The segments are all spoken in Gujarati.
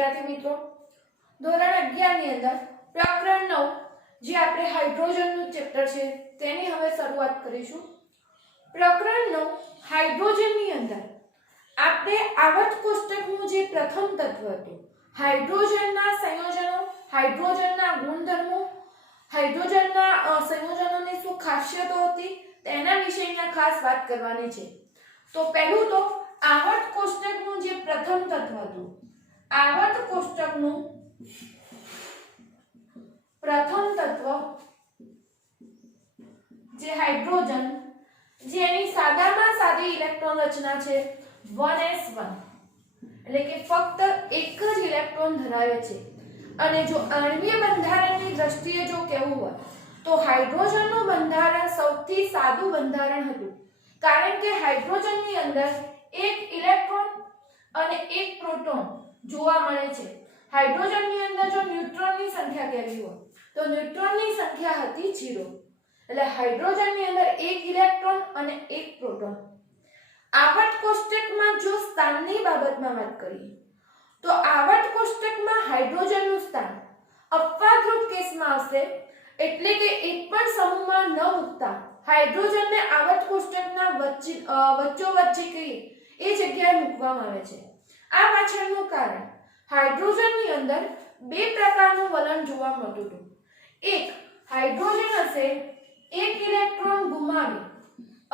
વિદ્યાર્થી મિત્રો, ધોરણ 11 ની અંદર પ્રકરણ 9 જે આપણે હાઇડ્રોજનનું ચેપ્ટર છે તેની હવે શરૂઆત કરીશું। પ્રકરણ 9 હાઇડ્રોજનની અંદર આપણે આવર્ત કોષ્ટકનું જે પ્રથમ તત્વ હતું, હાઇડ્રોજનના સંયોજનો, હાઇડ્રોજનના ગુણધર્મો, હાઇડ્રોજનના સંયોજનોની શું ખાસિયતો હતી તેના વિશે અહીંયા ખાસ વાત કરવાની છે। તો પહેલું તો આવર્ત કોષ્ટકનું જે પ્રથમ તત્વ હતું, આવર્ત કોષ્ટકનું પ્રથમ તત્વ જે હાઇડ્રોજન, જેની સાદામાં સાદી ઇલેક્ટ્રોન રચના છે 1s1, એટલે કે ફક્ત એક જ ઇલેક્ટ્રોન ધરાવે છે। અને જો આણ્વીય બંધારણની દ્રષ્ટિએ જો કહેવું હોય તો હાઇડ્રોજનનું બંધારણ સૌથી સાદું બંધારણ હતું, કારણ કે હાઇડ્રોજનની અંદર એક ઇલેક્ટ્રોન અને એક પ્રોટોન જોવા મળે છે। હાઇડ્રોજનની અંદર જો ન્યુટ્રોનની સંખ્યા કહેવી હોય તો ન્યુટ્રોનની સંખ્યા હતી 0, એટલે હાઇડ્રોજનની અંદર એક ઇલેક્ટ્રોન અને એક પ્રોટોન। આવર્ત કોષ્ટકમાં જો સ્થાનની બાબતમાં વાત કરીએ તો આવર્ત કોષ્ટકમાં હાઇડ્રોજનનું સ્થાન અપવાદરૂપ કેસમાં આવશે, એટલે કે એક પણ સમૂહમાં ન મૂકતા હાઇડ્રોજનને આવર્ત કોષ્ટકના વચ્ચોવચ્ચે કહીએ એ જગ્યાએ મૂકવામાં આવે છે। આ પાછળનું કારણ હાઇડ્રોજનની અંદર બે પ્રકારનું વલણ જોવા મળતું હતું। એક, હાઇડ્રોજન હશે એક ઇલેક્ટ્રોન ગુમાવી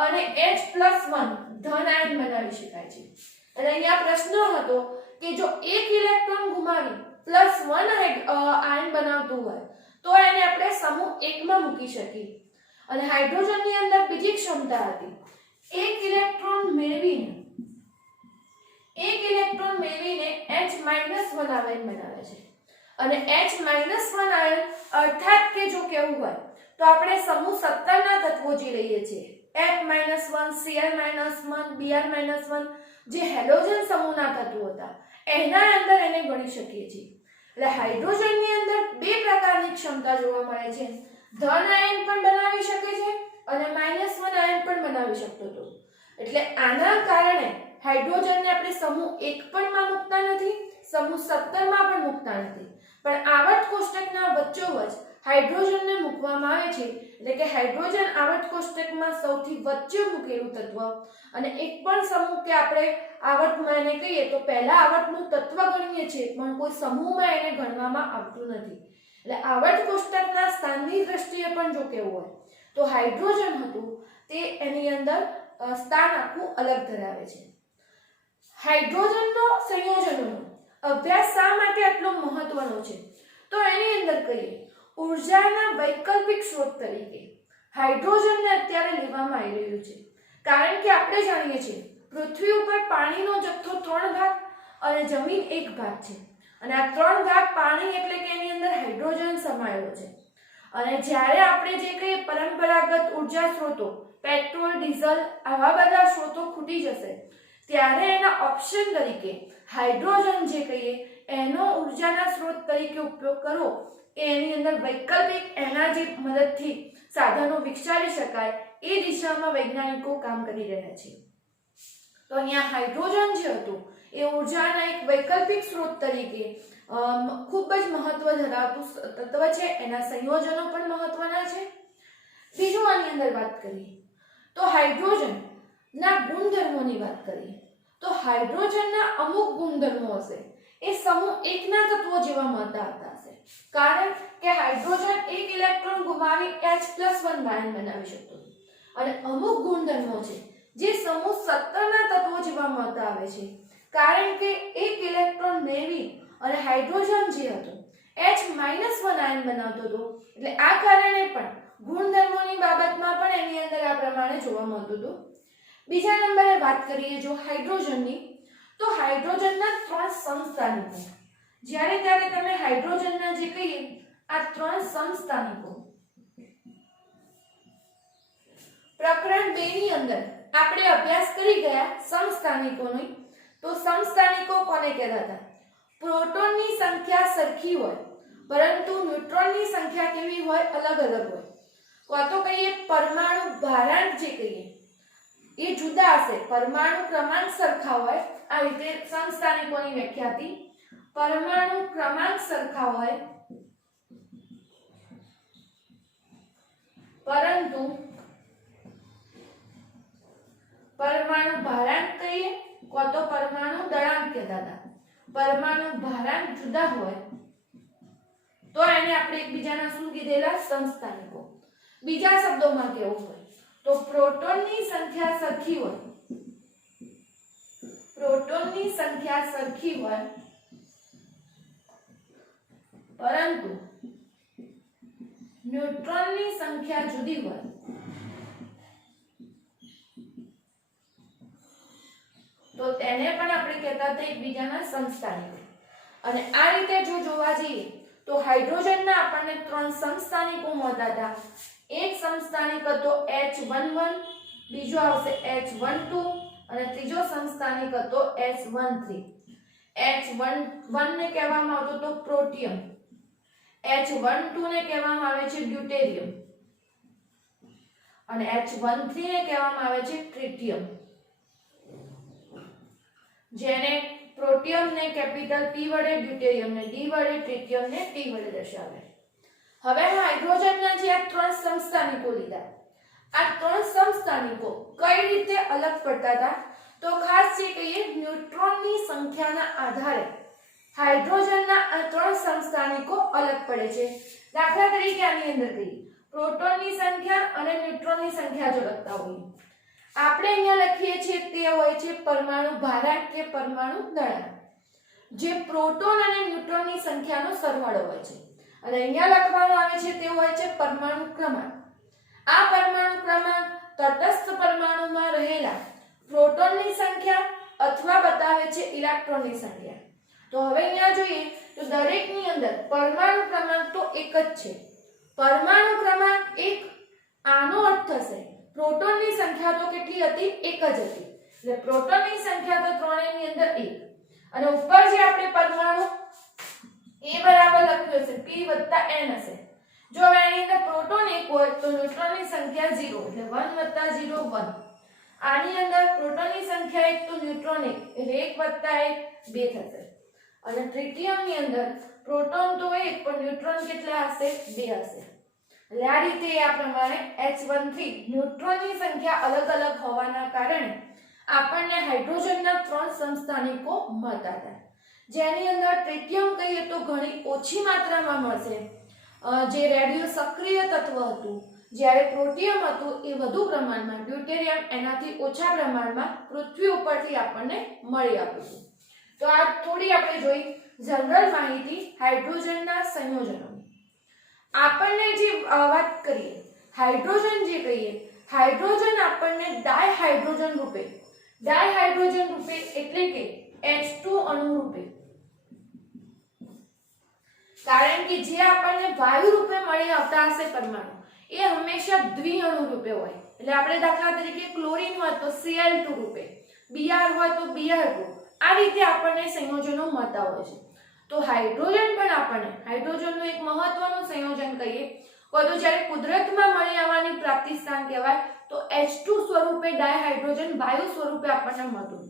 અને H+1 ધન આયન બનાવી શકાય છે। અને અહીંયા પ્રશ્ન હતો કે જો એક ઇલેક્ટ્રોન ગુમાવી +1 આયન બનાવતું હોય તો એને આપણે સમૂહ 1 માં મૂકી શકીએ। અને હાઇડ્રોજનની અંદર બીજી ક્ષમતા હતી, એક ઇલેક્ટ્રોન મેળવીને H-1 આયન બનાવે છે। અને H-1 આયન અર્થાત કે જો કેવું હોય તો આપણે સમૂહ 17 ના તત્વો જે લઈએ છીએ F-1, Cl-1, Br-1, જે હેલોજન સમૂહના તત્વો હતા એના અંદર એને ગણી શકીએ છીએ। એટલે હાઇડ્રોજનની અંદર બે પ્રકારની ક્ષમતા જોવા મળે છે, ધન આયન પણ બનાવી શકે છે અને -1 આયન પણ બનાવી શકતો હતો। એટલે આના કારણે હાઇડ્રોજનને આપણે સમૂહ 1 પણ માં મૂકતા નથી, સમૂહ 17 માં પણ મૂકતા નથી, પણ આવર્ત કોષ્ટકના વચ્ચોવચ હાઇડ્રોજનને મૂકવામાં આવે છે। એટલે કે હાઇડ્રોજન આવર્ત કોષ્ટકમાં સૌથી વચ્ચે મૂકેલું તત્વ, અને એક પણ સમૂહ કે આપણે આવર્તમાં એને કહીએ તો પહેલા આવર્તનું તત્વ ગણીએ છીએ પણ કોઈ સમૂહમાં એને ગણવામાં આવતું નથી। એટલે આવર્ત કોષ્ટકના સ્થાનની દ્રષ્ટિએ પણ જો કેવું હોય તો હાઇડ્રોજન હતું તે એની અંદર સ્થાન આખું અલગ ધરાવે છે। હાઇડ્રોજનનો સંયોજનોનો અભ્યાસ શા માટે આટલો મહત્વનો છે તો એની અંદર કહીએ ઉર્જાના વૈકલ્પિક સ્ત્રોત તરીકે હાઇડ્રોજનને અત્યારે લેવામાં આવી રહ્યું છે, કારણ કે આપણે જાણીએ છીએ પૃથ્વી ઉપર પાણીનો જથ્થો 3 ભાગ અને જમીન 1 ભાગ છે, અને આ 3 ભાગ પાણી એટલે કે એની અંદર હાઇડ્રોજન સમાયેલો છે। અને જ્યારે આપણે જે કહીએ પરંપરાગત ઉર્જા સ્ત્રોતો પેટ્રોલ, ડીઝલ આવા બધા સ્ત્રોતો ખૂટી જશે ત્યારે એના ઓપ્શન તરીકે હાઇડ્રોજન જે કહીએ એનો ઉર્જાના સ્ત્રોત તરીકે ઉપયોગ કરવો એની અંદર વૈકલ્પિક એના જે મદદથી સાધનો વિકસાવી શકાય એ દિશામાં વૈજ્ઞાનિકો કામ કરી રહ્યા છે। તો અહીંયા હાઇડ્રોજન જે હતું એ ઉર્જાના એક વૈકલ્પિક સ્ત્રોત તરીકે ખૂબ જ મહત્વ ધરાવતું તત્વ છે, એના સંયોજનો પણ મહત્વના છે। બીજું આની અંદર વાત કરીએ તો હાઇડ્રોજનના ગુણધર્મોની વાત કરીએ તો હાઇડ્રોજનના અમુક ગુણધર્મો હશે એ સમૂહ 1 ના તત્વો જેવા મળતા હશે, કારણ કે હાઇડ્રોજન એક ઇલેક્ટ્રોન ગુમાવી H+1 આયન બનાવી શકતો હતો। અને અમુક ગુણધર્મો છે જે સમૂહ 17 ના તત્વો જેવા મળતા આવે છે, કારણ કે એક ઇલેક્ટ્રોન મેળવી અને હાઇડ્રોજન જે હતો H-1 આયન બનાવતો હતો। એટલે આ કારણે પણ ગુણધર્મોની બાબતમાં પણ એની અંદર આ પ્રમાણે જોવા મળતું હતું। બીજા નંબરે વાત કરીએ જો હાઇડ્રોજનની તો હાઇડ્રોજનના 3 સમસ્થાનિકો, જ્યારે ત્યારે તમે હાઇડ્રોજનના જે કહીએ આ 3 સમસ્થાનિકો પ્રકરણ 2 ની અંદર આપણે અભ્યાસ કરી ગયા સમસ્થાનિકોની। તો સમસ્થાનિકો કોને કહેતા હતા? પ્રોટોનની સંખ્યા સરખી હોય પરંતુ ન્યુટ્રોનની સંખ્યા કેવી હોય? અલગ અલગ હોય। કાં તો કહીએ પરમાણુ ભારાંક જે કહીએ એ જુદા હશે, પરમાણુ ક્રમાંક સરખા હોય, આ રીતે સમસ્થાનિકોની વ્યાખ્યા હતી। પરમાણુ ક્રમાંક સરખા હોય પરંતુ પરમાણુ ભારાંક કહીએ કો તો પરમાણુ દળાંક કહેતા હતા, પરમાણુ ભારાંક જુદા હોય તો એને આપણે એકબીજાના શું કીધેલા? સમસ્થાનિકો. બીજા શબ્દોમાં કેવું હોય તો પ્રોટોનની સંખ્યા સરખી હોય, પ્રોટોનની સંખ્યા સરખી હોય પરંતુ ન્યુટ્રોનની સંખ્યા જુદી હોય તો તેને પણ આપણે કહેતા હતા એકબીજાના સમસ્થાનિકો. અને આ રીતે જો જોવા જઈએ તો હાઇડ્રોજનના આપણને 3 સમસ્થાનિકો મળતા હતા. એક સમસ્થાનિક હતો H11, બીજો આવશે H12 અને ત્રીજો સમસ્થાનિક હતો H13. H11 ને કહેવામાં આવતો તો પ્રોટિયમ, H12 ને કહેવામાં આવે છે ડ્યુટેરિયમ અને H13 ને કહેવામાં આવે છે ટ્રિટિયમ. જેને પ્રોટિયમ ને કેપિટલ P વડે, ડ્યુટેરિયમ ને D વડે, ટ્રિટિયમ ને T વડે દર્શાવે. હવે હાઇડ્રોજનના જે આ 3 સમસ્થાનિકો લીધા, આ 3 સમસ્થાનિકો કઈ રીતે અલગ પડતા હતા તો ખાસ જે કહીએ ન્યુટ્રોનની સંખ્યાના આધારે હાઇડ્રોજનના આ 3 સમસ્થાનિકો અલગ પડે છે. દાખલા તરીકે આની અંદર કહીએ પ્રોટોનની સંખ્યા અને ન્યુટ્રોનની સંખ્યા જો લખતા હોઈએ, આપણે અહીંયા લખીએ છીએ તે હોય છે પરમાણુ ભારાંક કે પરમાણુ દળાંક, જે પ્રોટોન અને ન્યુટ્રોનની સંખ્યાનો સરવાળો હોય છે. અને અહીંયા લખવામાં આવે છે તે હોય છે પરમાણુ ક્રમાંક. આ પરમાણુ ક્રમાંક તટસ્થ પરમાણુમાં રહેલા પ્રોટોનની સંખ્યા અથવા બતાવે છે ઇલેક્ટ્રોનની સંખ્યા. તો હવે અહીંયા જોઈએ તો દરેકની અંદર પરમાણુ ક્રમાંક તો એક જ છે. પરમાણુ ક્રમાંક 1 આનો અર્થ થશે પ્રોટોનની સંખ્યા તો કેટલી હતી? એક જ હતી. એટલે પ્રોટોનની સંખ્યા તો ત્રણેયની અંદર 1 અને ઉપર જે આપણે પરમાણુ A બરાબર લખ્યું હશે P + N હશે. જો હવે આની અંદર પ્રોટોન 1 હોય તો ન્યુટ્રોનની સંખ્યા 0 એટલે 1 + 0 1. આની અંદર પ્રોટોનની સંખ્યા 1 તો ન્યુટ્રોન 1 એટલે 1 + 1 2 થશે. અને ટ્રિટિયમની અંદર પ્રોટોન તો 1 પણ ન્યુટ્રોન કેટલા હશે? 2 હશે. એટલે આ રીતે આ પ્રમાણે H13 ન્યુટ્રોનની સંખ્યા અલગ અલગ હોવાના કારણે આપણને હાઇડ્રોજનના 3 સમસ્થાનિકો મળતા હતા. જેની અંદર ટ્રિટિયમ કહીએ તો ઘણી ઓછી માત્રામાં મળશે, જે રેડિયો સક્રિય તત્વ હતું, જ્યારે પ્રોટિયમ હતું એ વધુ પ્રમાણમાં, ડ્યુટેરિયમ એનાથી ઓછા પ્રમાણમાં પૃથ્વી ઉપરથી આપણને મળી આવ્યું હતું. તો આ થોડી આપણે જોઈ જનરલ માહિતી હાઇડ્રોજનના સંયોજનોની. આપણને જે વાત કરીએ હાઇડ્રોજન જે કહીએ, હાઇડ્રોજન આપણને ડાયહાઇડ્રોજન રૂપે એટલે કે H2 અણુ રૂપે, કારણ કે જે આપણને વાયુ રૂપે મળી આવતા હશે પરમાણુ એ હંમેશા દ્વિઅણુ રૂપે હોય. એટલે આપણે દાખલા તરીકે ક્લોરીન હોય તો Cl2 રૂપે, Br હોય તો Br2, આ રીતે આપણને સંયોજનો મળતા હોય છે. તો હાઇડ્રોજન પણ આપણને હાઇડ્રોજનનું એક મહત્વનું સંયોજન કહીએ તો જ્યારે કુદરતમાં મળી આવવાની પ્રાપ્તિ સ્થાન કહેવાય તો H2 સ્વરૂપે ડાયહાઇડ્રોજન વાયુ સ્વરૂપે આપણને મળતું.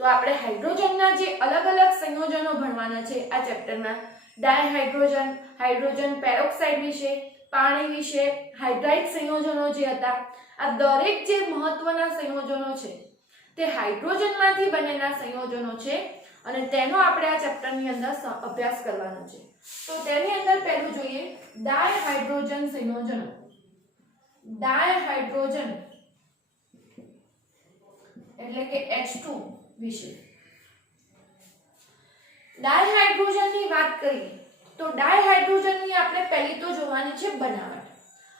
તો આપણે હાઇડ્રોજનના જે અલગ અલગ સંયોજનો ભણવાના છે આ ચેપ્ટરમાં, ડાયહાઇડ્રોજન, હાઇડ્રોજન પેરોક્સાઇડ વિશે, પાણી વિશે, હાઇડ્રાઇડ સંયોજનો જે હતા, આ દરેક જે મહત્વના સંયોજનો છે તે હાઇડ્રોજનમાંથી બનેલા સંયોજનો છે અને તેનો આપણે આ ચેપ્ટરની અંદર અભ્યાસ કરવાનો છે. તો તેની અંદર પહેલું જોઈએ ડાયહાઇડ્રોજન સંયોજનો. ડાયહાઇડ્રોજન એટલે કે H2 વિશે. ડાયહાઇડ્રોજનની વાત કરીએ તો ડાયહાઇડ્રોજનની આપણે પહેલી તો જોવાની છે બનાવટ.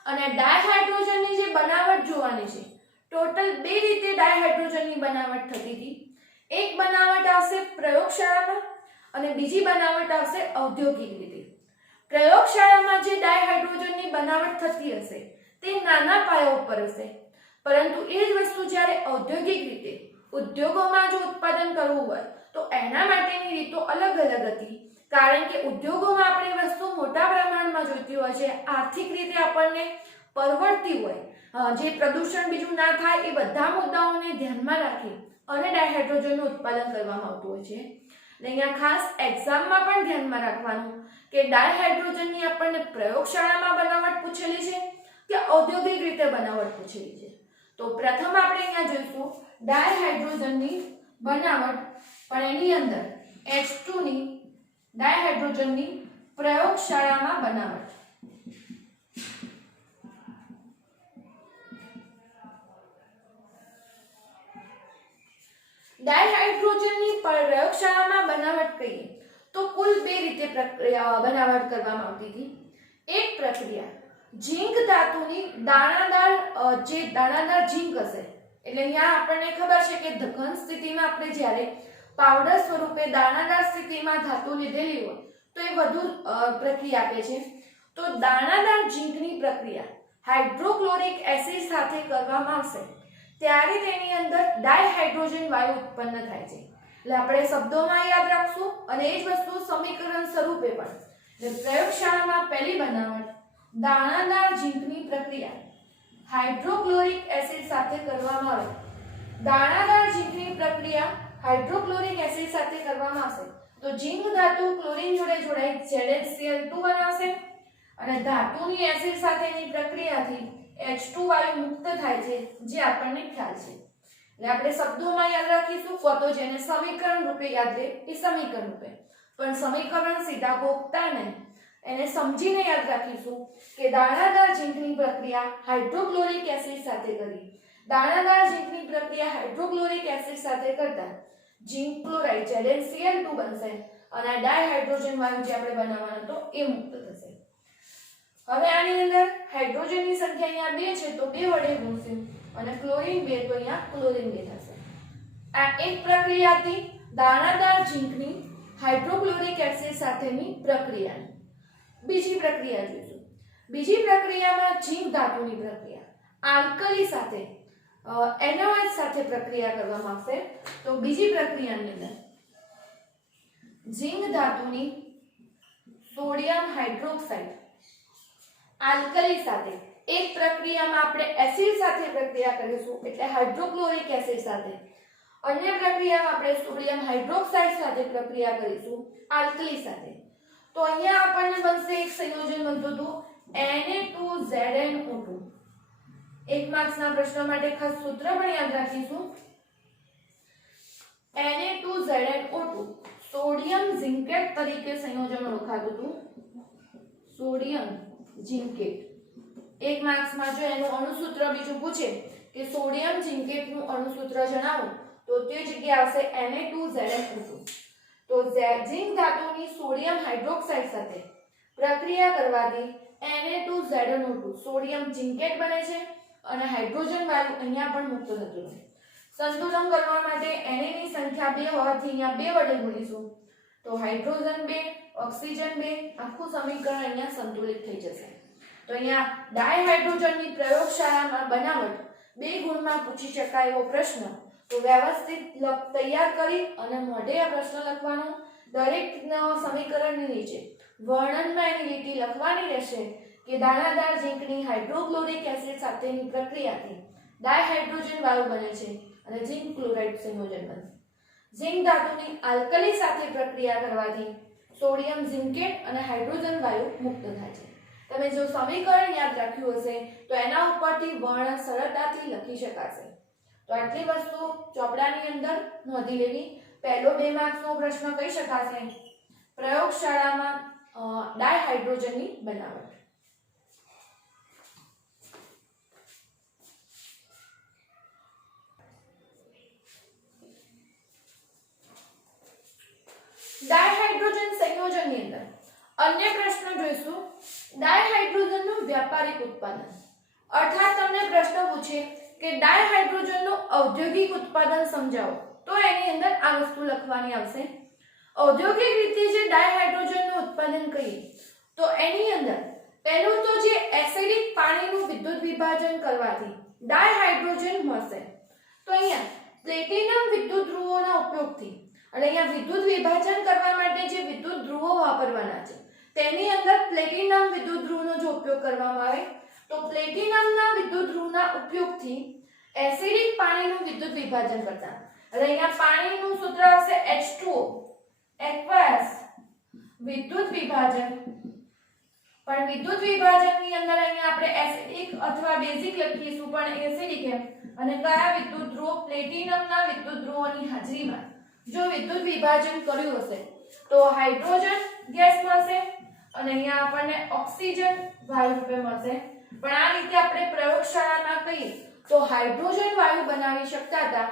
અને ડાયહાઇડ્રોજનની જે બનાવટ જોવાની છે, ટોટલ 2 રીતે ડાયહાઇડ્રોજનની બનાવટ થતી હતી. એક બનાવટ આવશે પ્રયોગશાળામાં અને બીજી બનાવટ આવશે ઔદ્યોગિક રીતે. પ્રયોગશાળામાં જે ડાયહાઇડ્રોજનની બનાવટ થતી હશે તે નાના પાયા ઉપર હશે, પરંતુ એ જ વસ્તુ જ્યારે ઔદ્યોગિક રીતે ઉદ્યોગોમાં જો ઉત્પાદન કરવું હોય તો એના માટેની રીતો અલગ અલગ હતી. કારણ કે ઉદ્યોગોમાં આપણે વસ્તુ મોટા પ્રમાણમાં જોઈતી હોય છે, આર્થિક રીતે આપણને પરવડતી હોય, જે પ્રદૂષણ બીજું ના થાય એ બધા મુદ્દાઓને ધ્યાનમાં રાખી અને ડાયહાઇડ્રોજનનું ઉત્પાદન કરવામાં આવતું હોય છે. ને અહીંયા ખાસ એક્ઝામમાં પણ ધ્યાનમાં રાખવાનું કે ડાયહાઇડ્રોજનની આપણને પ્રયોગશાળામાં બનાવટ પૂછેલી છે કે ઔદ્યોગિક રીતે બનાવટ પૂછેલી છે. તો પ્રથમ આપણે અહીંયા જોઈશું ડાયહાઇડ્રોજનની બનાવટ, પણ એની અંદર H2 ની ડાયહાઇડ્રોજનની પ્રયોગશાળામાં બનાવટ. ડાયહાઇડ્રોજનની પ્રયોગશાળામાં બનાવટ કહીએ તો કુલ બે રીતે બનાવટ કરવામાં આવતી હતી. એક પ્રક્રિયા ઝીંક ધાતુની દાણાદાર ઝીંક હશે, એટલે અહીંયા આપણને ખબર છે કે ઘન સ્થિતિમાં આપણે જ્યારે પાવડર સ્વરૂપે દાણાદાર સ્થિતિમાં ધાતુ લીધેલી હોય તો એ વધુ પ્રક્રિયા આપે છે. તો દાણાદાર ઝીંકની પ્રક્રિયા હાઇડ્રોક્લોરિક એસિડ સાથે કરવામાં આવશે ત્યારે તેની અંદર ડાયહાઇડ્રોજન વાયુ ઉત્પન્ન થાય છે. એટલે આપણે શબ્દોમાં યાદ રાખશું અને એ જ વસ્તુ સમીકરણ સ્વરૂપે પણ. એટલે પ્રયોગશાળામાં પહેલી બનાવટ દાણાદાર ઝીંકની પ્રક્રિયા હાઇડ્રોક્લોરિક એસિડ સાથે કરવામાં આવે. દાણાદાર ઝીંકની પ્રક્રિયા હાઇડ્રોક્લોરિક એસિડ સાથે કરવામાં આવશે તો ઝીંક ધાતુ ક્લોરીન જોડે જોડાઈ ZnCl2 બનાવશે અને ધાતુની એસિડ સાથેની પ્રક્રિયાથી H2 વાયુ મુક્ત થાય છે, જે આપણને ખ્યાલ છે. એટલે આપણે શબ્દોમાં યાદ રાખીશું કો તો જેને સમીકરણ રૂપે યાદ રહે એ સમીકરણ રૂપે, પણ સમીકરણ સીધા ગોખતા નહીં, એને સમજીને યાદ રાખીશું કે દાણાદાર ઝીંકની પ્રક્રિયા હાઇડ્રોક્લોરિક એસિડ સાથે કરી. દાણાદાર ઝીંકની પ્રક્રિયા હાઇડ્રોક્લોરિક એસિડ સાથે કરતા ઝીંક ક્લોરાઇડ ZnCl2 બનશે અને આ ડાયહાઇડ્રોજન વાયુ જે આપણે બનાવવાનો હતો એ મુક્ત થશે. હવે આની અંદર હાઇડ્રોજનની સંખ્યા અહીંયા 2 છે તો 2 વડે ગુણશું અને ક્લોરીન 2 તો અહીંયા ક્લોરીન 2 થશે. આ એક પ્રક્રિયા હતી દાણાદાર ઝીંકની હાઇડ્રોક્લોરિક એસિડ સાથેની પ્રક્રિયા. બીજી પ્રક્રિયા જોઈશું. બીજી પ્રક્રિયામાં ઝીંક ધાતુની પ્રક્રિયા આલ્કલી સાથે NaOH સાથે પ્રક્રિયા કરવામાં આવશે. તો બીજી પ્રક્રિયાની અંદર ઝીંક ધાતુની સોડિયમ હાઇડ્રોક્સાઇડ આલ્કલી સાથે એક પ્રક્રિયામાં આપણે એસિડ સાથે પ્રક્રિયા કરીશું એટલે હાઇડ્રોક્લોરિક એસિડ સાથે. અન્ય પ્રક્રિયામાં આપણે સોડિયમ હાઇડ્રોક્સાઇડ સાથે પ્રક્રિયા કરીશું આલ્કલી સાથે. તો અહીંયા આપણને બનશે એક સંયોજન બનતું હતું Na2ZnO2. એક માર્ક્સના પ્રશ્ન માટે ખાસ સૂત્ર પણ યાદ રાખીશું. Na2ZnO2 સોડિયમ ઝિંકેટ તરીકે સંયોજન ઓળખાતું હતું. Sodium zincate. એક માર્ક્સમાં જો એનું અણુસૂત્ર બીજું પૂછે કે સોડિયમ ઝિંકેટનું અણુસૂત્ર જણાવો તો તે જગ્યાએ આવશે Na2ZnO2. તો ઝિંક ધાતુની સોડિયમ હાઇડ્રોક્સાઇડ સાથે પ્રક્રિયા કરવાથી Na2ZnO2 સોડિયમ ઝિંકેટ બને છે અને હાઇડ્રોજન વાયુ અહીંયા પણ મુક્ત થતું રહે. સંતુલન કરવા માટે Na ની સંખ્યા 2 હોવાથી અહીંયા 2 વડે ગુણીશું તો હાઇડ્રોજન 2 ઓક્સિજન 2 આખું સમીકરણ અહીંયા સંતુલિત થઈ જશે. તો અહીંયા ડાયહાઇડ્રોજનની પ્રયોગશાળામાં બનાવટ 2 ગુણમાં પૂછી શકાય એવો પ્રશ્ન તો વ્યવસ્થિત તૈયાર કરી અને મોઢે આ પ્રશ્ન લખવાનો. દરેક સમીકરણની નીચે વર્ણનમાં એની લીટી લખવાની રહેશે કે દાણાદાર ઝીંકની હાઇડ્રોક્લોરિક એસિડ સાથેની પ્રક્રિયાથી ડાયહાઇડ્રોજન વાયુ બને છે અને ઝિંક ક્લોરાઇડ સંયોજન બનશે. ઝિંક ધાતુની આલ્કલી સાથે પ્રક્રિયા કરવાથી સોડિયમ ઝિંકેટ અને હાઇડ્રોજન વાયુ મુક્ત થાય છે. તમે જો સમીકરણ યાદ રાખ્યું હશે તો એના ઉપરથી વર્ણ સરળતાથી લખી શકાશે. તો આટલી વસ્તુ ચોપડાની અંદર નોંધી લેવી. પહેલો 2 માર્ક્સનો પ્રશ્ન કહી શકાશે પ્રયોગશાળામાં ડાયહાઇડ્રોજનની બનાવટ. ડાયહાઇડ્રોજન સંયોજનની અંદર અન્ય પ્રશ્ન જોઈશું. ડાયહાઇડ્રોજનનું વ્યાપારિક ઉત્પાદન, અર્થાત તમને પ્રશ્ન પૂછે કે ડાયહાઇડ્રોજનનું ઔદ્યોગિક ઉત્પાદન સમજાવો તો એની અંદર આ વસ્તુ લખવાની આવશે. ઔદ્યોગિક રીતે જે ડાયહાઇડ્રોજનનું ઉત્પાદન કરીએ તો એની અંદર પહેલું તો જે એસિડિક પાણીનું વિદ્યુત વિભાજન કરવાથી ડાયહાઇડ્રોજન મળશે. તો અહીંયા પ્લેટિનમ વિદ્યુત ધ્રુવોના ઉપયોગથી અને અહીંયા વિદ્યુત વિભાજન કરવા માટે જે વિદ્યુત ધ્રુવો વાપરવાના છે તેની અંદર પ્લેટિનમ વિદ્યુત ધ્રુવનો જો ઉપયોગ કરવામાં આવે તો પ્લેટિનમના વિદ્યુત ધ્રુવના ઉપયોગથી એસિડિક પાણીનું વિદ્યુત વિભાજન કરતા. એટલે અહીંયા પાણીનું સૂત્ર આવશે H2O એક્વસ વિદ્યુત વિભાજન, પણ વિદ્યુત વિભાજનની અંદર અહીંયા આપણે એસિડિક અથવા બેઝિક લખીશું, પણ એસિડિક એમ. અને કયા વિદ્યુત ધ્રુવ? પ્લેટિનમના વિદ્યુત ધ્રુવોની હાજરીમાં જો વિદ્યુત વિભાજન કર્યું હશે તો હાઇડ્રોજન ગેસ મળશે અને અહીંયા આપણને ઓક્સિજન વાયુ રૂપે મળશે. પણ આ રીતે આપણે પ્રયોગશાળામાં કહીએ તો હાઇડ્રોજન વાયુ બનાવી શકતા હતા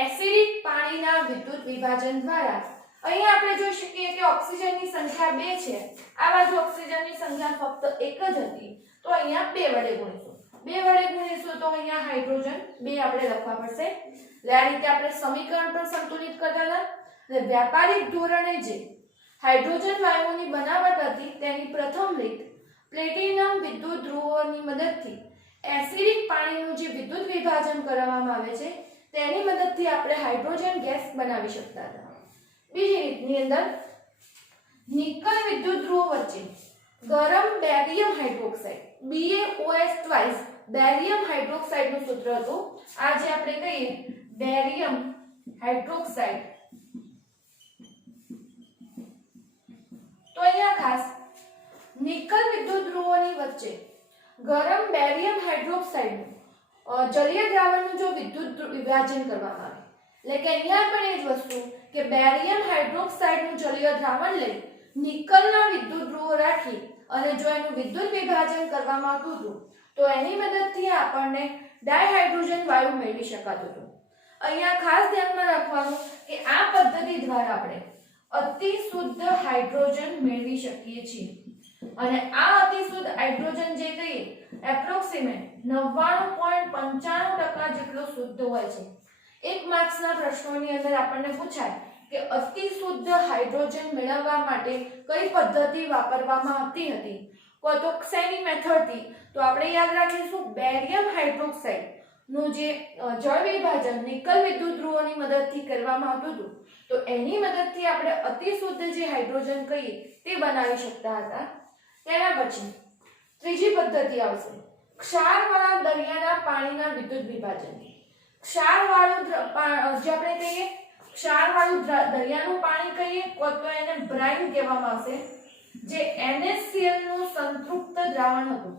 એસિડિક પાણીના વિદ્યુત વિભાજન દ્વારા. અહીંયા આપણે જોઈ શકીએ કે ઓક્સિજનની સંખ્યા 2 છે, આ બાજુ ઓક્સિજનની સંખ્યા ફક્ત 1 જ હતી, તો અહીંયા 2 વડે ગુણીશું. 2 વડે ગુણીશું તો અહીંયા હાઇડ્રોજન 2 આપણે લખવા પડશે. એટલે આ રીતે આપણે સમીકરણ પણ સંતુલિત કરતા હતા. અને વ્યાપારિક ધોરણે જે હાઇડ્રોજન વાયુઓની બનાવટ હતી તેની પ્રથમ રીત પ્લેટિનમ વિદ્યુત ધ્રુવોની મદદથી એસિડિક પાણીનું જે વિદ્યુત વિભાજન કરવામાં આવે છે તેની મદદથી આપણે હાઇડ્રોજન ગેસ બનાવી શકતા હતા. બીજી રીતની અંદર નિકલ વિદ્યુત ધ્રુવો વચ્ચે ગરમ barium hydroxide BaOH twice barium હાઇડ્રોક્સાઇડનું સૂત્ર હતું. આ જે આપણે કહીએ બેરિયમ હાઇડ્રોક્સાઇડ, તો અહીંયા ખાસ નિકલ વિદ્યુત ધ્રુવોની વચ્ચે ગરમ બેરિયમ હાઇડ્રોક્સાઇડનું જલીય દ્રાવણનું જો વિદ્યુત વિભાજન કરવામાં આવે, એટલે કે અહીંયા પણ એ જ વસ્તુ કે બેરિયમ હાઇડ્રોક્સાઇડનું જલીય દ્રાવણ લઈ નિકલના વિદ્યુત ધ્રુવો રાખી અને જો એનું વિદ્યુત વિભાજન કરવામાં આવતું હતું તો એની મદદથી આપણને ડાયહાઇડ્રોજન વાયુ મેળવી શકાતું હતું. અહીંયા ખાસ ધ્યાનમાં રાખવાનું કે આ પદ્ધતિ દ્વારા આપણે અતિ શુદ્ધ હાઇડ્રોજન મેળવી શકીએ છીએ. અને આ અતિ શુદ્ધ હાઇડ્રોજન જે કહીએ એપ્રોક્સિમેટ 99.95% જેટલો શુદ્ધ હોય છે. 1 માર્ક્સના પ્રશ્નોની અંદર આપણને પૂછાય કે અતિ શુદ્ધ હાઇડ્રોજન મેળવવા માટે કઈ પદ્ધતિ વાપરવામાં આવતી હતી, તો શેની મેથડથી? તો આપણે યાદ રાખીશું બેરિયમ હાઇડ્રોક્સાઇડ નું જે જળ વિભાજન નિકલ વિદ્યુત ધ્રુવોની મદદથી કરવામાં આવતું હતું, તો એની મદદથી આપણે અતિ શુદ્ધ જે હાઇડ્રોજન કહીએ તે બનાવી શકતા હતા. તેના પછી ત્રીજી પદ્ધતિ આવશે ક્ષારવાળા દરિયાના પાણીના વિદ્યુત વિભાજન. ક્ષારવાળું જે આપણે કહીએ ક્ષારવાળું દરિયાનું પાણી કહીએ તો એને બ્રાઇન કહેવામાં આવશે, જે NaCl નું સંતૃપ્ત દ્રાવણ હતું.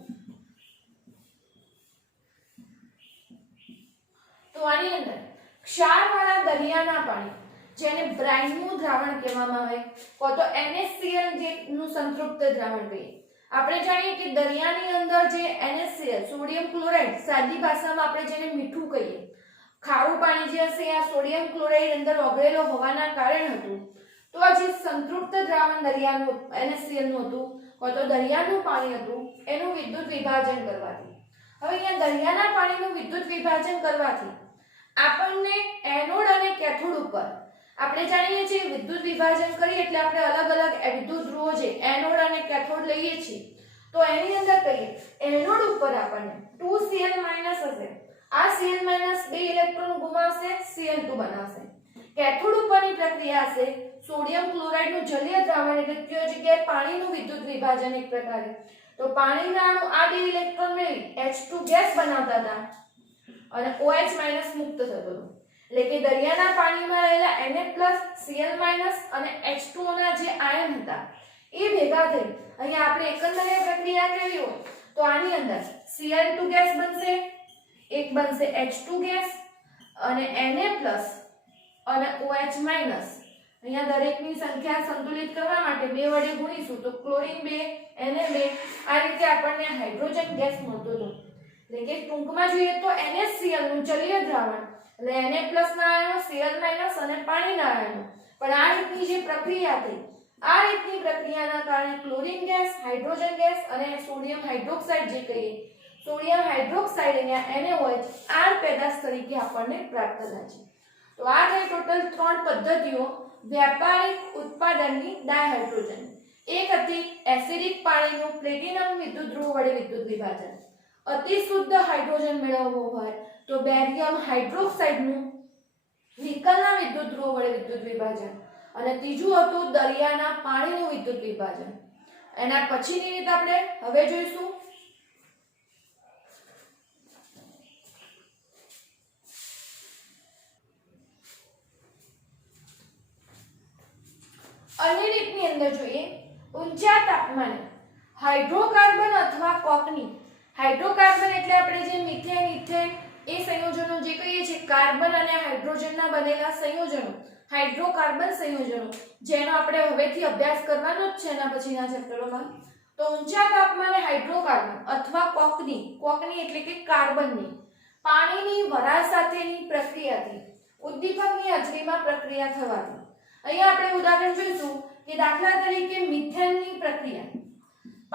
તો આની અંદર ક્ષારવાળા દરિયાના પાણી જેને બ્રાઇનનું દ્રાવણ કહેવામાં આવે તો NaCl નું સંતૃપ્ત દ્રાવણ કહીએ. આપણે જાણીએ કે દરિયાની અંદર જે NaCl સોડિયમ ક્લોરાઇડ સાદી ભાષામાં આપણે જેને મીઠું કહીએ, ખારું પાણી જે હશે આ સોડિયમ ક્લોરાઇડ અંદર ઓગળેલો હોવાના કારણે હતું. તો આ જે સંતૃપ્ત દ્રાવણ દરિયાનું NaCl નું હતું તો દરિયાનું પાણી હતું એનું વિદ્યુત વિભાજન કરવાથી, હવે અહીંયા દરિયાના પાણીનું વિદ્યુત વિભાજન કરવાથી આપણને એનોડ અને કેથોડ ઉપર આપણે જાણીએ છીએ વિદ્યુત વિભાજન કરીએ એટલે આપણે અલગ અલગ વિદ્યુત ધ્રુવો છે એનોડ અને કેથોડ લઈએ છીએ. તો એની અંદર કહીએ એનોડ ઉપર આપણને 2Cl- હશે, આ Cl- 2 ઇલેક્ટ્રોન ગુમાવશે, Cl2 બનાવશે. કેથોડ ઉપરની પ્રક્રિયા છે સોડિયમ ક્લોરાઇડનું જલીય દ્રાવણ, એટલે કયો જગ્યાએ પાણીનું વિદ્યુત વિભાજન એક પ્રકારે. તો પાણીના અણુ આ 2 ઇલેક્ટ્રોન મેળવી H2 ગેસ બનાવતા હતા અને OH- મુક્ત થતો હતો. એટલે કે દરિયાના પાણીમાં રહેલા Na+, Cl- અને H2O ના જે આયન હતા એ ભેગા થઈ અહીંયા આપણે એકંદરે પ્રક્રિયા કેવી હોય તો આની અંદર Cl2 ગેસ બનશે, એક બનશે H2 ગેસ અને Na+ અને OH-. અહીંયા દરેકની સંખ્યા સંતુલિત કરવા માટે 2 વડે ગુણીશું તો ક્લોરીન 2 Na2 આ રીતે આપણને હાઇડ્રોજન ગેસ મળતો હતો. એટલે કે ટૂંકમાં જોઈએ તો NaCl નું જલીય દ્રાવણ એટલે Na+ ના આયનો, Cl- અને પાણીના આયનો. પણ આ રીતની જે પ્રક્રિયા થઈ, આ રીતની પ્રક્રિયાના કારણે ક્લોરીન ગેસ, હાઇડ્રોજન ગેસ અને સોડિયમ હાઇડ્રોક્સાઇડ જે કહીએ સોડિયમ હાઇડ્રોક્સાઇડ અહીંયા NaOH આર પેદાશ તરીકે આપણને પ્રાપ્ત થાય છે. તો આ થઈ ટોટલ 3 પદ્ધતિઓ વ્યાપારિક ઉત્પાદનની ડાયહાઇડ્રોજન. એક હતી એસિડિક પાણીનું પ્લેટિનમ વિદ્યુત ધ્રુવ વડે વિદ્યુત વિભાજન. અતિ શુદ્ધ હાઇડ્રોજન મેળવવું હોય તો બેરિયમ હાઇડ્રોક્સાઇડનું નિકલના વિદ્યુત ધ્રુવ વડે વિદ્યુત વિભાજન. અને ત્રીજું હતું દરિયાના પાણીનું વિદ્યુત વિભાજન. એના પછીની રીત આપણે હવે જોઈશું. અન્ય રીતની અંદર જોઈએ, ઊંચા તાપમાને હાઇડ્રોકાર્બન અથવા કોકની, હાઇડ્રોકાર્બન એટલે આપણે જે મિથેન ઇથેન એ સંયોજનો જે કહીએ છીએ કાર્બન અને હાઇડ્રોજનના બનેલા સંયોજનો, હાઇડ્રોકાર્બન સંયોજનો, જેનો આપણે હવેથી અભ્યાસ કરવાનો જ છે એના પછીના ચેપ્ટરોમાં. તો ઊંચા તાપમાને હાઇડ્રોકાર્બન અથવા કોકની એટલે કે કાર્બનની પાણીની વરાળ સાથેની પ્રક્રિયાથી ઉદ્દીપકની હાજરીમાં પ્રક્રિયા થવાથી. અહીંયા આપણે ઉદાહરણ જોઈશું કે દાખલા તરીકે મિથેનની પ્રક્રિયા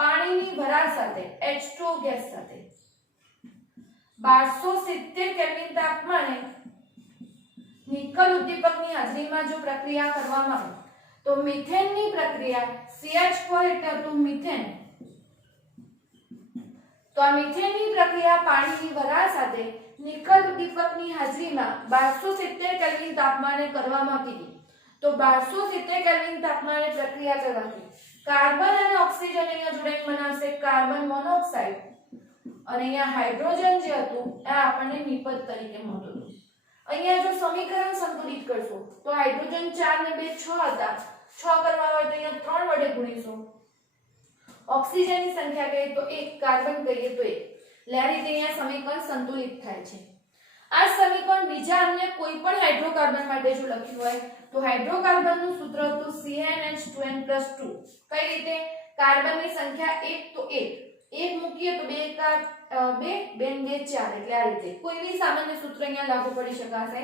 પાણીની વરાળ સાથે H2O ગેસ સાથે 1270 કેલ્વિન તાપમાને નિકલ ઉદ્દીપકની હાજરીમાં જો પ્રક્રિયા કરવામાં આવે તો મિથેનની પ્રક્રિયા CH4 એટલે તો મિથેન. તો આ મિથેનની પ્રક્રિયા પાણીની વરાળ સાથે નિકલ ઉદ્દીપકની હાજરીમાં 1270 કેલ્વિન તાપમાને કરવામાં આવી. તો 1270 કેલ્વિન તાપમાને પ્રક્રિયા કરવાથી કાર્બન અને ઓક્સિજન અહીંયા જોડાઈને બનાવશે કાર્બન મોનોક્સાઇડ અને અહીંયા હાઇડ્રોજન જે હતું એ આપણને નિપજ તરીકે મળતું હતું. અહીંયા જો સમીકરણ સંતુલિત કરશો તો હાઇડ્રોજન 4 ને 2 6 હતા, 6 કરવા હોય તો અહીંયા 3 વડે ગુણીશું. ઓક્સિજનની સંખ્યા કહીએ તો 1, કાર્બન કહીએ તો 1. એટલે આ રીતે અહીંયા સમીકરણ સંતુલિત થાય છે. આ સમીકરણ બીજા અન્ય કોઈ પણ હાઇડ્રોકાર્બન માટે જો લખ્યું હોય તો હાઇડ્રોકાર્બનનું સૂત્ર હતું CnH2n+2. કઈ રીતે? કાર્બનની સંખ્યા 1 તો 1 મૂકીએ તો 2 કા 2 2 2 4 એટલે આ રીતે કોઈ બી સામાન્ય સૂત્ર અહીંયા લાગુ પડી શકાશે.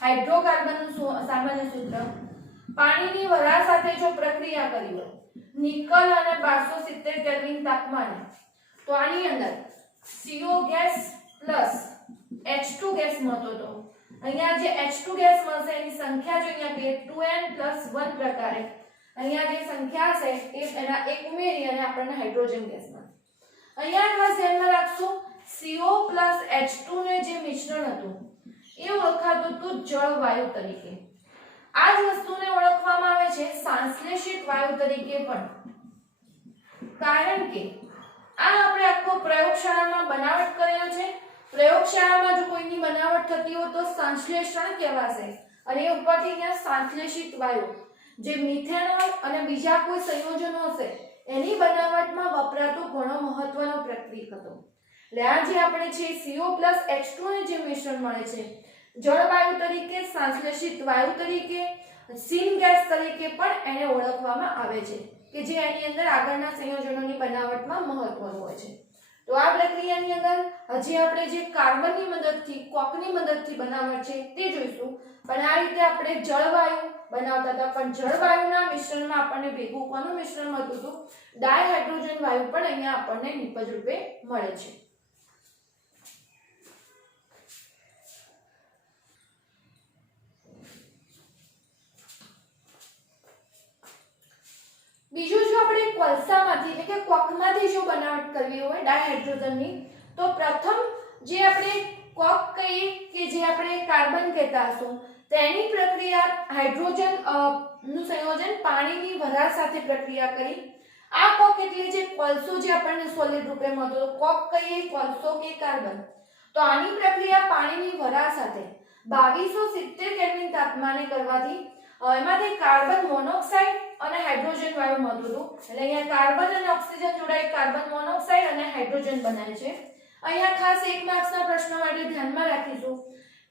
હાઇડ્રોકાર્બનનું સામાન્ય સૂત્ર પાણીની વરાળ સાથે જો પ્રક્રિયા કરી હોય નિકલ અને 1270 કેલ્વિન તાપમાને તો આની અંદર CO gas plus H2 gas મળતો હતો. અહીંયા જે H2 ગેસ મળશે એની સંખ્યા જો અહીંયા કહીએ 2n+1 પ્રકારે અહીંયા જે સંખ્યા છે એ એના એક ઉમેરી અને આપણને હાઇડ્રોજન ગેસ મળે. અહીંયા ખાસ ધ્યાનમાં રાખશું CO H2 ને જે મિશ્રણ હતું એ ઓળખાતું હતું જળવાયુ તરીકે. આ જ વસ્તુને ઓળખવામાં આવે છે સંશ્લેષિત વાયુ તરીકે પણ. કારણ કે આ આપણે આખો પ્રયોગશાળામાં બનાવટ કરેલો છે. પ્રયોગશાળામાં જો કોઈની બનાવટ થતી હોય તો સંશ્લેષણ કહેવાશે અને એ ઉપરથી અહીંયા સંશ્લેષિત વાયુ જે મિથેનોલ અને બીજા કોઈ સંયોજનો હશે એની બનાવટમાં વપરાતો ઘણો મહત્વનો પ્રક્રિયક હતો. એટલે આ જે આપણે છે CO H2 ને જે મિશ્રણ મળે છે જળવાયુ તરીકે, સંશ્લેષિત વાયુ તરીકે, સિન ગેસ તરીકે પણ એને ઓળખવામાં આવે છે કે જે એની અંદર આગળના સંયોજનોની બનાવટમાં મહત્વનું હોય છે. તો આ પ્રક્રિયાની અંદર હજી આપણે જે કાર્બનની મદદથી કોકની મદદથી બનાવટ છે તે જોઈશું. પણ આ રીતે આપણે જળવાયુ બનાવતા હતા પણ જળવાયુના મિશ્રણમાં આપણને ભેગું કોનું મિશ્રણ મળતું હતું? ડાયહાઇડ્રોજન વાયુ પણ અહીંયા આપણને નિપજ રૂપે મળે છે. બીજું જો આપણે કોલસામાંથી એટલે કે કોકમાંથી જો બનાવટ કરવી હોય ડાયહાઇડ્રોજનની તો પ્રથમ જે આપણે કોક કહીએ કે જે આપણે કાર્બન કહેતા હશું તેની પ્રક્રિયા હાઇડ્રોજન નું સંયોજન પાણીની વરાળ સાથે પ્રક્રિયા કરી. આ કોક એટલે જે કોલસો જે આપણને સોલિડ રૂપે મળતો કોક કહીએ કોલસો કે કાર્બન. તો આની પ્રક્રિયા પાણીની વરાળ સાથે 2270 કેલ્વિન તાપમાને કરવાથી એમાંથી કાર્બન મોનોક્સાઇડ અને હાઇડ્રોજન વાયુ મળતું હતું. એટલે અહીંયા કાર્બન અને ઓક્સિજન જોડાઈ કાર્બન મોનોક્સાઇડ અને હાઇડ્રોજન બનાવે છે. અહીંયા ખાસ એક માર્ક્સના પ્રશ્ન માટે ધ્યાનમાં રાખીશું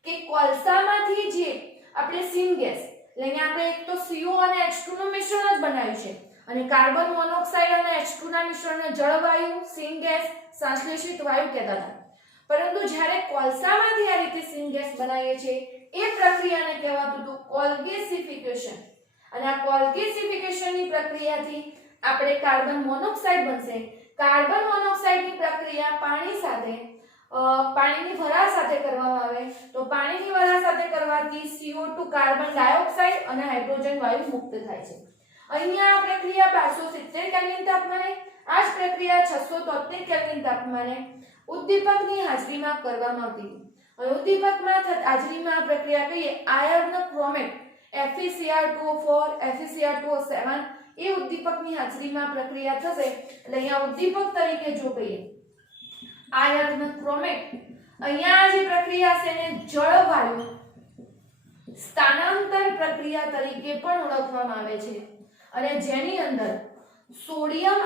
કે કોલસામાંથી જે આપણે સિન ગેસ એટલે અહીંયા આપણે એક તો CO અને H2 નું મિશ્રણ જ બનાવ્યું છે અને કાર્બન મોનોક્સાઇડ અને H2 ના મિશ્રણને જળવાયુ, સિન ગેસ, સંશ્લેષિત વાયુ કહેતા હતા. પરંતુ જ્યારે કોલસામાંથી આ રીતે સિન ગેસ બનાવીએ છીએ એ પ્રક્રિયાને કહેવાતું હતું કોલગેસિફિકેશન. અને આ કોલગેસિફિકેશનની પ્રક્રિયાથી આપણે કાર્બન મોનોક્સાઇડ બનશે. કાર્બન મોનોક્સાઇડની પ્રક્રિયા પાણીની વરાળ સાથે કરવામાં આવે તો પાણીની વરાળ સાથે કરવાથી CO2 કાર્બન ડાયોક્સાઇડ અને હાઇડ્રોજન વાયુ મુક્ત થાય છે. અહીંયા આ પ્રક્રિયા 1270 કેલ્વિન તાપમાને, આ જ પ્રક્રિયા 673 કેલ્વિન તાપમાને ઉદ્દીપકની હાજરીમાં કરવામાં આવતી. અને ઉદ્દીપકમાં હાજરીમાં આ પ્રક્રિયા કહીએ આયર્ન ક્રોમેટ FeCr2O4 FeCr2O7 એ ઉદ્દીપકની હાજરીમાં પ્રક્રિયા થશે. એટલે અહીંયા ઉદ્દીપક તરીકે જો કહીએ આયર્ન ક્રોમેટ, અહીંયા જે પ્રક્રિયા છે એને જળવાયુ સ્થાનાંતર પ્રક્રિયા તરીકે પણ ઓળખવામાં આવે છે. અને જેની અંદર સોડિયમ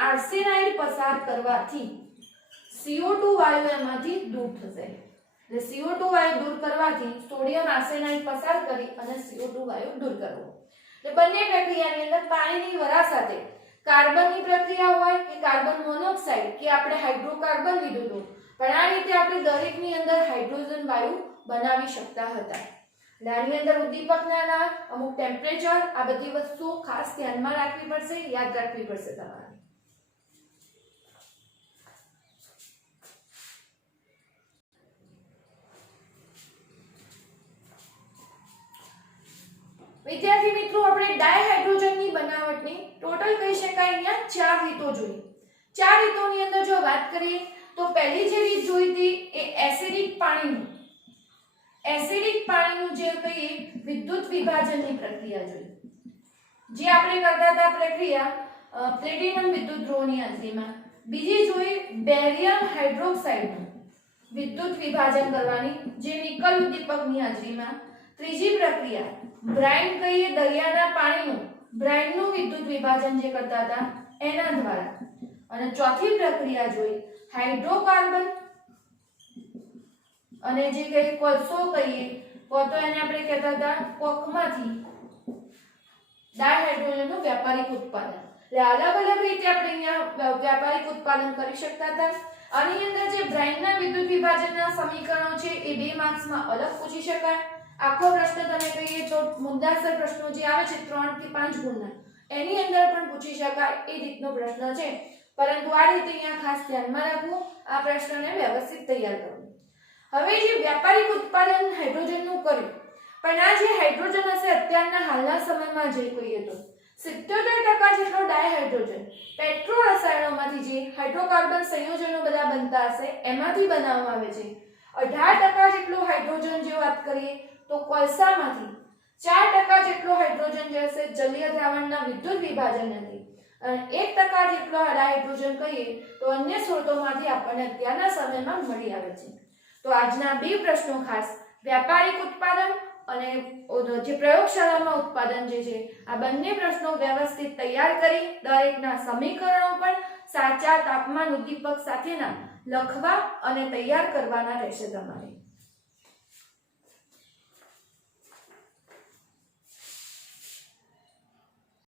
આર્સેનાઇડ પસાર કરવાથી CO2 વાયુ એમાંથી દૂર થશે। એટલે CO2 વાયુ દૂર કરવાથી સોડિયમ આર્સેનાઇડ પસાર કરી અને CO2 વાયુ દૂર કરવો। એટલે બંને પ્રક્રિયાની અંદર પાણીની વરાળ સાથે કાર્બનની પ્રક્રિયા હોય કે કાર્બન મોનોક્સાઇડ કે આપણે હાઇડ્રોકાર્બન લીધું હતું, પણ આ રીતે આપણે દરેકની અંદર હાઇડ્રોજન વાયુ બનાવી શકતા હતા। એટલે આની અંદર ઉદ્દીપકના નામ, અમુક ટેમ્પરેચર, આ બધી વસ્તુઓ ખાસ ધ્યાનમાં રાખવી પડશે, યાદ રાખવી પડશે તમારે। વિદ્યાર્થી મિત્રો, આપણે ડાયહાઇડ્રોજનની બનાવટની ટોટલ કહી શકાય અહીંયા 4 રીતો જોઈ। 4 રીતોની અંદર જો વાત કરીએ તો પહેલી જે રીત જોઈ હતી એ એસિડિક પાણીનું જે કહીએ વિદ્યુત વિભાજનની પ્રક્રિયા જોઈ, જે આપણે કરતા હતા પ્રક્રિયા પ્લેટિનમ વિદ્યુત ધ્રુવની હાજરીમાં। બીજી જોઈ બેરિયમ હાઇડ્રોક્સાઇડનું વિદ્યુત વિભાજન કરવાની, જે નિકલ ઉદ્દીપકની હાજરીમાં। ત્રીજી પ્રક્રિયા બ્રાઇન કહીએ દરિયાના પાણીનું બ્રાઇનનું વિદ્યુત વિભાજન જે કરતા હતા એના દ્વારા। અને ચોથી પ્રક્રિયા જોઈ હાઇડ્રોકાર્બન અને જે કઈ કોલસો કહીએ તો એને આપણે કહેતા હતા કોકમાંથી ડાયહાઇડ્રોજનનું વ્યાપારિક ઉત્પાદન। એટલે અલગ અલગ રીતે આપણે અહીંયા વ્યાપારિક ઉત્પાદન કરી શકતા હતા। આની અંદર જે બ્રાઇનના વિદ્યુત વિભાજનના સમીકરણો છે એ 2 માર્ક્સમાં અલગ પૂછી શકાય। આખો પ્રશ્ન તમે કહીએ તો મુદ્દાસર પ્રશ્નો જે આવે છે 3 થી 5 ગુણના, એની અંદર પણ પૂછી શકાય એ રીતનો પ્રશ્ન છે, પરંતુ આ રીતે અહીંયા ખાસ ધ્યાનમાં રાખવું, આ પ્રશ્નને વ્યવસ્થિત તૈયાર કરવું। હવે જે વ્યાપારિક ઉત્પાદન હાઇડ્રોજનનું કર્યું, પણ આ જે હાઇડ્રોજન હશે અત્યારના હાલના સમયમાં જે કહીએ તો 77% જેટલો ડાયહાઇડ્રોજન પેટ્રો રસાયણોમાંથી જે હાઇડ્રોકાર્બન સંયોજનો બધા બનતા હશે એમાંથી બનાવવામાં આવે છે। 18% જેટલો હાઇડ્રોજન જે વાત કરીએ તો કોલસામાંથી, 4% જેટલો હાઇડ્રોજન જે હશે જલીય દ્રાવણના વિદ્યુત વિભાજનથી, અને 1% જેટલો હાઇડ્રોજન કહીએ તો અન્ય સ્ત્રોતોમાંથી આપણને અત્યારના સમયમાં મળી આવે છે। તો આજના 2 પ્રશ્નો ખાસ વ્યાપારિક ઉત્પાદન અને જે પ્રયોગશાળામાં ઉત્પાદન જે છે આ બંને પ્રશ્નો વ્યવસ્થિત તૈયાર કરી દરેકના સમીકરણો પણ સાચા તાપમાન ઉદ્દીપક સાથેના લખવા અને તૈયાર કરવાના રહેશે તમારે।